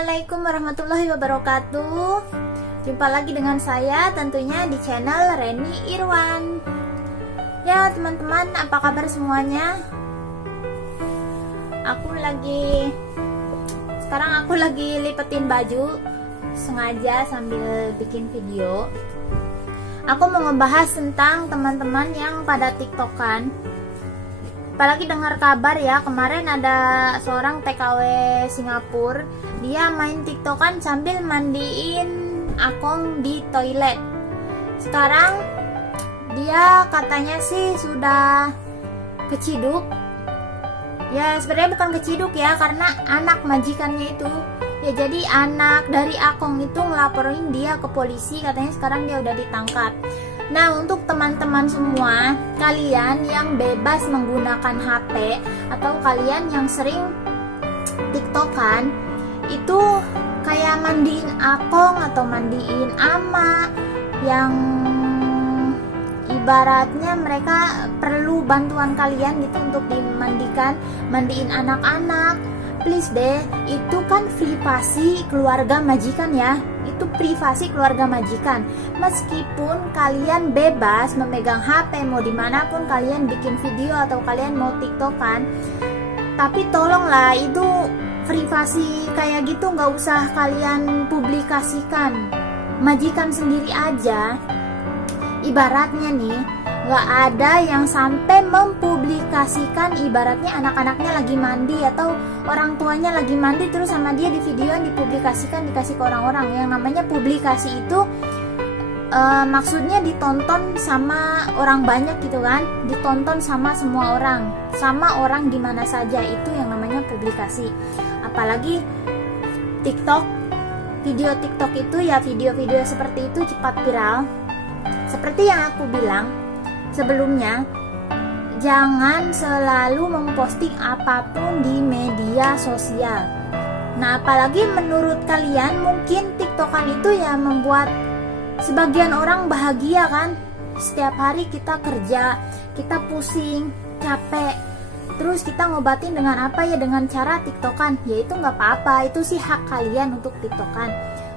Assalamualaikum warahmatullahi wabarakatuh. Jumpa lagi dengan saya tentunya di channel Reni Irwan. Ya teman-teman, apa kabar semuanya? Sekarang aku lagi lipetin baju sengaja sambil bikin video. Aku mau ngebahas tentang teman-teman yang pada tiktokan. Apalagi dengar kabar ya, kemarin ada seorang TKW Singapura, dia main tiktokan sambil mandiin akong di toilet. Sekarang dia katanya sih sudah keciduk. Ya sebenarnya bukan keciduk ya, karena anak majikannya itu. Ya jadi anak dari akong itu ngelaporin dia ke polisi, katanya sekarang dia udah ditangkap. Nah, untuk teman-teman semua, kalian yang bebas menggunakan HP atau kalian yang sering tiktokan, itu kayak mandiin akong atau mandiin ama yang ibaratnya mereka perlu bantuan kalian gitu untuk mandiin anak-anak. Please deh, itu kan privasi keluarga majikan ya. Itu privasi keluarga majikan. Meskipun kalian bebas memegang HP mau dimanapun kalian bikin video atau kalian mau tiktokan, tapi tolonglah itu privasi kayak gitu nggak usah kalian publikasikan. Majikan sendiri aja ibaratnya nih nggak ada yang sampai mempublikasikan, ibaratnya anak-anaknya lagi mandi atau orang tuanya lagi mandi terus sama dia di video dipublikasikan, dikasih ke orang-orang. Yang namanya publikasi itu maksudnya ditonton sama orang banyak gitu kan, ditonton sama semua orang, sama orang di mana saja, itu yang namanya publikasi. Apalagi TikTok, video TikTok itu ya video-video seperti itu cepat viral. Seperti yang aku bilang sebelumnya, jangan selalu memposting apapun di media sosial. Nah, apalagi menurut kalian mungkin tiktokan itu ya membuat sebagian orang bahagia kan. Setiap hari kita kerja, kita pusing, capek, terus kita ngobatin dengan apa ya? Dengan cara tiktokan. Ya itu nggak apa-apa, itu sih hak kalian untuk tiktokan.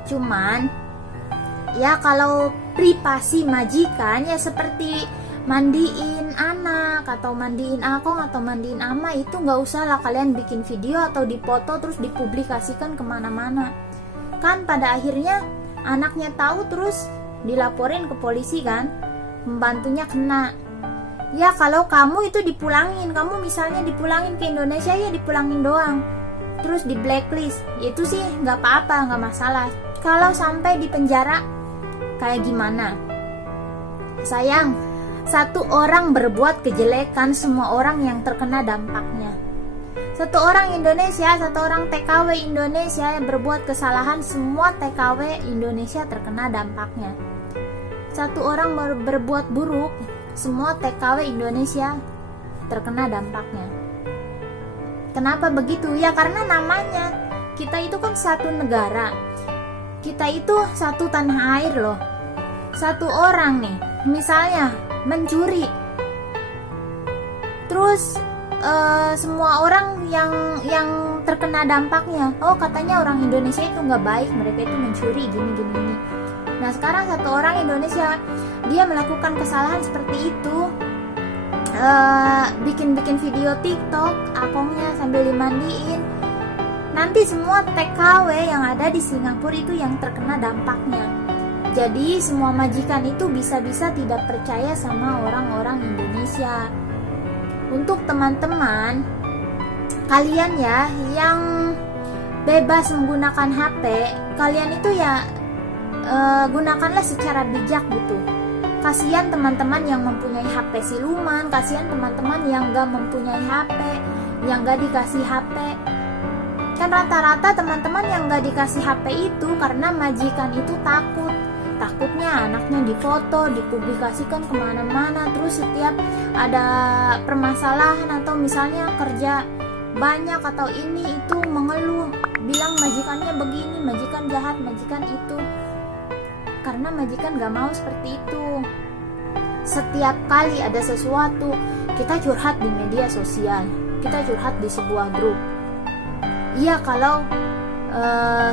Cuman ya kalau privasi majikan ya seperti mandiin anak atau mandiin akong atau mandiin ama, itu nggak usah lah kalian bikin video atau dipoto terus dipublikasikan kemana-mana. Kan pada akhirnya anaknya tahu terus dilaporin ke polisi kan, pembantunya kena. Ya kalau kamu itu dipulangin, kamu misalnya dipulangin ke Indonesia ya dipulangin doang, terus di blacklist, itu sih nggak apa-apa, nggak masalah. Kalau sampai di penjara kayak gimana? Sayang, satu orang berbuat kejelekan, semua orang yang terkena dampaknya. Satu orang Indonesia, satu orang TKW Indonesia yang berbuat kesalahan, semua TKW Indonesia terkena dampaknya. Satu orang berbuat buruk, semua TKW Indonesia terkena dampaknya. Kenapa begitu? Ya karena namanya kita itu kan satu negara, kita itu satu tanah air loh. Satu orang nih misalnya mencuri, terus semua orang yang terkena dampaknya, oh katanya orang Indonesia itu nggak baik, mereka itu mencuri gini. Nah sekarang satu orang Indonesia dia melakukan kesalahan seperti itu, bikin video TikTok akongnya sambil dimandiin, nanti semua TKW yang ada di Singapura itu yang terkena dampaknya. Jadi semua majikan itu bisa-bisa tidak percaya sama orang-orang Indonesia. Untuk teman-teman kalian ya yang bebas menggunakan HP, kalian itu ya gunakanlah secara bijak gitu. Kasihan teman-teman yang mempunyai HP siluman, kasihan teman-teman yang gak mempunyai HP, yang gak dikasih HP. Kan rata-rata teman-teman yang gak dikasih HP itu karena majikan itu takutnya anaknya difoto, dipublikasikan kemana-mana, terus setiap ada permasalahan atau misalnya kerja banyak atau ini itu mengeluh, bilang majikannya begini, majikan jahat, majikan itu. Karena majikan gak mau seperti itu. Setiap kali ada sesuatu, kita curhat di media sosial, kita curhat di sebuah grup. Iya kalau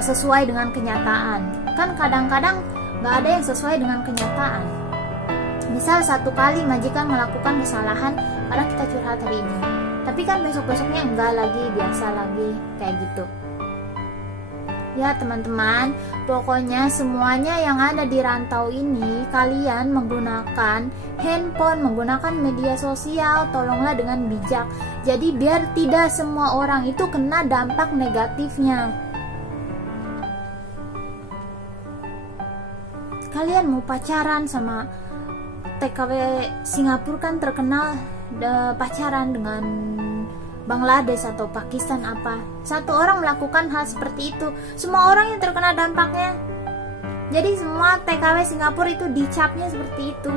sesuai dengan kenyataan. Kan kadang-kadang nggak ada yang sesuai dengan kenyataan. Misal satu kali majikan melakukan kesalahan, kadang kita curhat hari ini, tapi kan besok-besoknya enggak lagi, biasa lagi, kayak gitu. Ya teman-teman, pokoknya semuanya yang ada di rantau ini, kalian menggunakan handphone, menggunakan media sosial, tolonglah dengan bijak. Jadi biar tidak semua orang itu kena dampak negatifnya. Kalian mau pacaran sama TKW Singapura kan terkenal pacaran dengan Bangladesh atau Pakistan apa. Satu orang melakukan hal seperti itu, semua orang yang terkena dampaknya. Jadi semua TKW Singapura itu dicapnya seperti itu.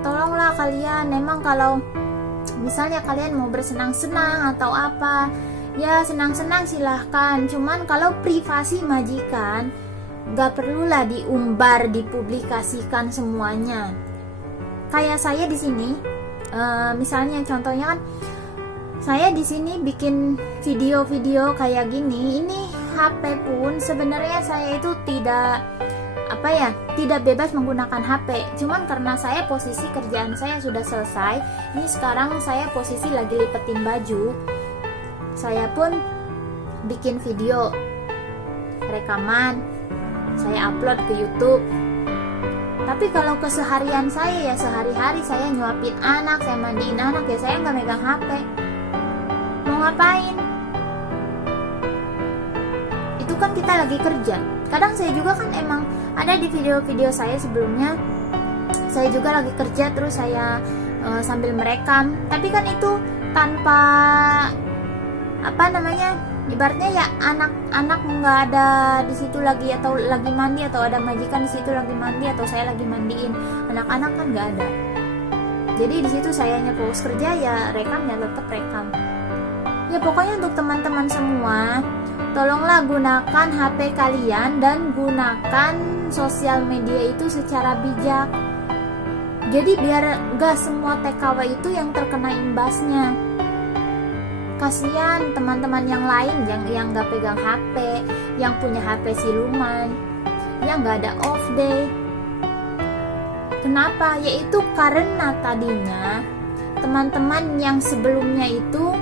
Tolonglah kalian, memang kalau misalnya kalian mau bersenang-senang atau apa, ya senang-senang silahkan. Cuman kalau privasi majikan, gak perlulah diumbar, dipublikasikan semuanya. Kayak saya di sini, misalnya contohnya kan, saya di sini bikin video-video kayak gini. Ini HP pun sebenarnya saya itu tidak bebas menggunakan HP. Cuman karena saya posisi kerjaan saya sudah selesai, ini sekarang saya posisi lagi lipetin baju. Saya pun bikin video rekaman, saya upload ke YouTube. Tapi kalau keseharian saya, ya sehari-hari saya nyuapin anak, saya mandiin anak, ya saya nggak megang HP. Mau ngapain? Itu kan kita lagi kerja. Kadang saya juga kan emang ada di video-video saya sebelumnya, saya juga lagi kerja terus saya sambil merekam. Tapi kan itu tanpa ibaratnya ya anak-anak nggak ada di situ lagi, atau lagi mandi, atau ada majikan di situ lagi mandi, atau saya lagi mandiin anak-anak, kan nggak ada. Jadi di situ sayanya fokus kerja, ya rekam, ya tetap rekam. Ya pokoknya untuk teman-teman semua, tolonglah gunakan HP kalian dan gunakan sosial media itu secara bijak. Jadi biar nggak semua TKW itu yang terkena imbasnya. Kasihan teman-teman yang lain yang nggak pegang HP, yang punya HP siluman, yang nggak ada off day. Kenapa? Yaitu karena tadinya teman-teman yang sebelumnya itu,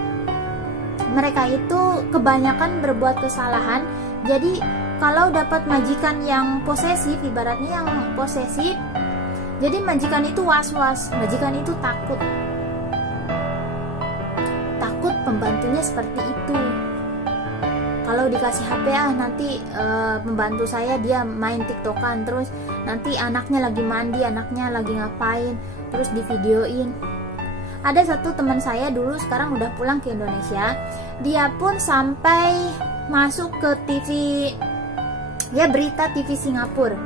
mereka itu kebanyakan berbuat kesalahan. Jadi kalau dapat majikan yang posesif, ibaratnya yang posesif, jadi majikan itu was-was, majikan itu takut pembantunya seperti itu. Kalau dikasih HP, nanti pembantu saya dia main TikTokan, terus nanti anaknya lagi mandi, anaknya lagi ngapain, terus divideoin. Ada satu teman saya dulu, sekarang udah pulang ke Indonesia, dia pun sampai masuk ke TV, ya berita TV Singapura.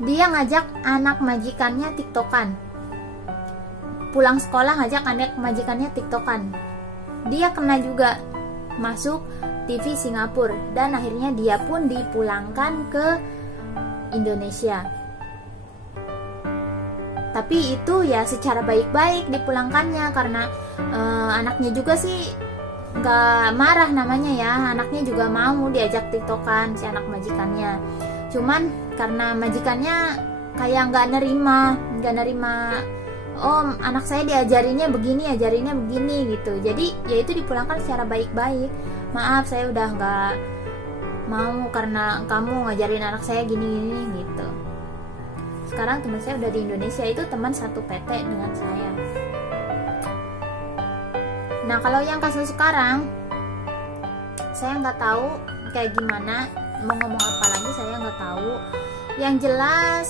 Dia ngajak anak majikannya TikTokan, pulang sekolah ngajak anak majikannya TikTokan. Dia kena juga masuk TV Singapura, dan akhirnya dia pun dipulangkan ke Indonesia. Tapi itu ya secara baik-baik dipulangkannya, karena anaknya juga sih nggak marah namanya ya, anaknya juga mau diajak TikTokan si anak majikannya. Cuman karena majikannya kayak nggak nerima, oh anak saya diajarinnya begini gitu. Jadi ya itu dipulangkan secara baik-baik. Maaf, saya udah nggak mau karena kamu ngajarin anak saya gini gitu. Sekarang teman saya udah di Indonesia, itu teman satu PT dengan saya. Nah kalau yang kasus sekarang, saya nggak tahu kayak gimana, mau ngomong apa lagi saya nggak tahu. Yang jelas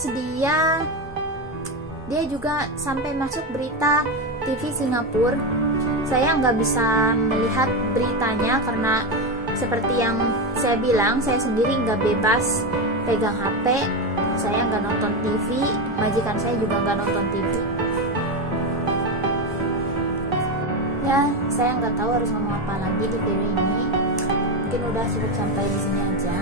dia juga sampai masuk berita TV Singapura. Saya nggak bisa melihat beritanya karena seperti yang saya bilang, saya sendiri nggak bebas pegang HP, saya nggak nonton TV, majikan saya juga nggak nonton TV. Ya, saya nggak tahu harus ngomong apa lagi di video ini. Mungkin udah cukup sampai di sini aja.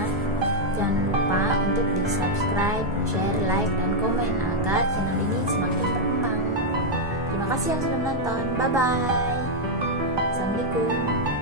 Jangan lupa untuk di subscribe, share, like, dan komen agar channel ini semakin berkembang. Terima kasih yang sudah menonton. Bye bye. Assalamualaikum.